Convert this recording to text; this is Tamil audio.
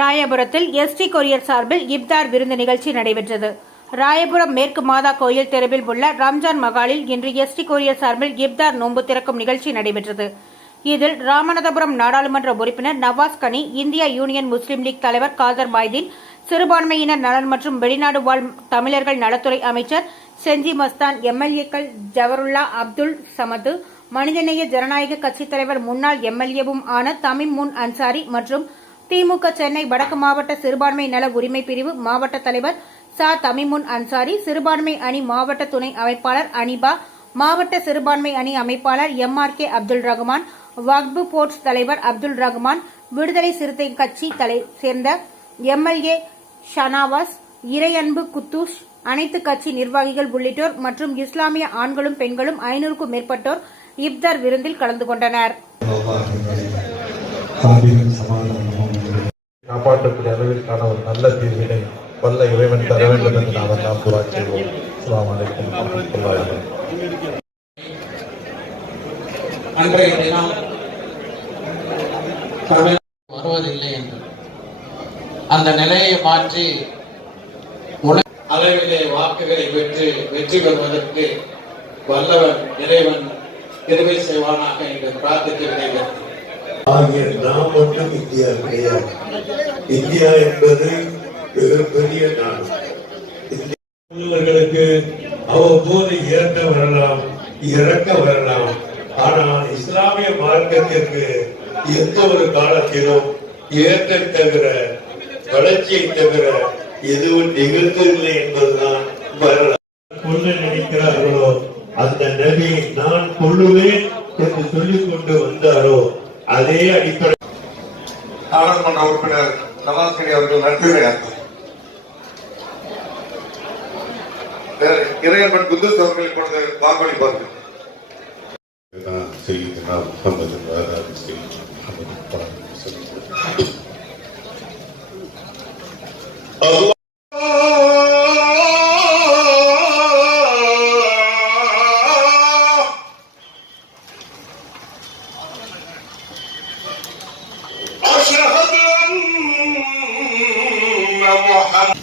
ராயபுரத்தில் எஸ்டி கொரியர் சார்பில் இப்தார் விருந்து நிகழ்ச்சி நடைபெற்றது. ராயபுரம் மேற்கு மாதா கோயில் தெருவில் உள்ள ரம்ஜான் மகாலில் இன்று எஸ்டி கொரியர் சார்பில் இப்தார் நோன்பு திறக்கும் நிகழ்ச்சி நடைபெற்றது. இதில் ராமநாதபுரம் நாடாளுமன்ற உறுப்பினர் நவாஸ் கனி இந்திய யூனியன் முஸ்லீம் லீக் தலைவர் காதர் மாய்தீன் சிறுபான்மையினர் நலன் மற்றும் வெளிநாடு வாழ் தமிழர்கள் நலத்துறை அமைச்சர் செஞ்சி மஸ்தான் எம்எல்ஏக்கள் ஜவருல்லா அப்துல் சமது மனிதநேய ஜனநாயக கட்சித் தலைவர் முன்னாள் எம்எல்ஏவும் ஆன தமிம் முன் அன்சாரி மற்றும் திமுக சென்னை வடக்கு மாவட்ட சிறுபான்மை நல உரிமை பிரிவு மாவட்ட தலைவர் சா. தமிமுன் அன்சாரி சிறுபான்மை அணி மாவட்ட துணை அமைப்பாளர் அனிபா மாவட்ட சிறுபான்மை அணி அமைப்பாளர் M. R. K. Abdul Rahman Waqf boards தலைவர் அப்துல் ரஹ்மான் விடுதலை சிறுத்தை கட்சி தலை சேர்ந்த எம்எல்ஏ ஷனாவாஸ் இறையன்பு குத்தூஷ் அனைத்து கட்சி நிர்வாகிகள் உள்ளிட்டோர் மற்றும் இஸ்லாமிய ஆண்களும் பெண்களும் ஐநூறுக்கும் மேற்பட்டோர் இப்தார் விருந்தில் கலந்து கொண்டனர். சமாதானமும் காப்பாற்றக்கூடிய அளவிற்கான ஒரு நல்ல தீர்வினை வல்ல இறைவன் தர வேண்டும் என்று நாம் எல்லாம் துவா செய்வோம். வரஹ்மத்துல்லாஹி வபரகாத்துஹு. அன்றைய தினம் தமிழ் வருவதில்லை என்று அந்த நிலையை மாற்றி அளவிலே வாக்குகளை பெற்று வெற்றி பெறுவதற்கு வல்லவன் இறைவன் கிருபை செய்வானாக என்று பிரார்த்தித்து விடைபெறுகிறேன் ஆகிய நாம் மட்டும் இந்தியா கிடையாது. இந்தியா என்பது மிகப்பெரிய நாடு. உள்ளவர்களுக்கு அவ்வப்போது இறக்க வரலாம் இறக்க வரலாம். ஆனால் இஸ்லாமிய மார்க்கத்திற்கு எந்த ஒரு காலத்திலும் ஏற்ற தவிர வளர்ச்சியை தவிர எதுவும் நிகழ்த்தவில்லை என்பதுதான் வரலாறு. கொள்ள நினைக்கிறார்களோ அந்த நபி நான் கொள்ளுவேன் என்று சொல்லிக் கொண்டு வந்தாரோ அதே அடிப்படை நாடாளுமன்ற உறுப்பினர் நவாஸ்கரி அவர்கள் நன்றி இறையன்பன் குந்தூஸ் அவர்கள் இப்பொழுது வாக்களிப்பார்கள் செய்கின்றனர் محمد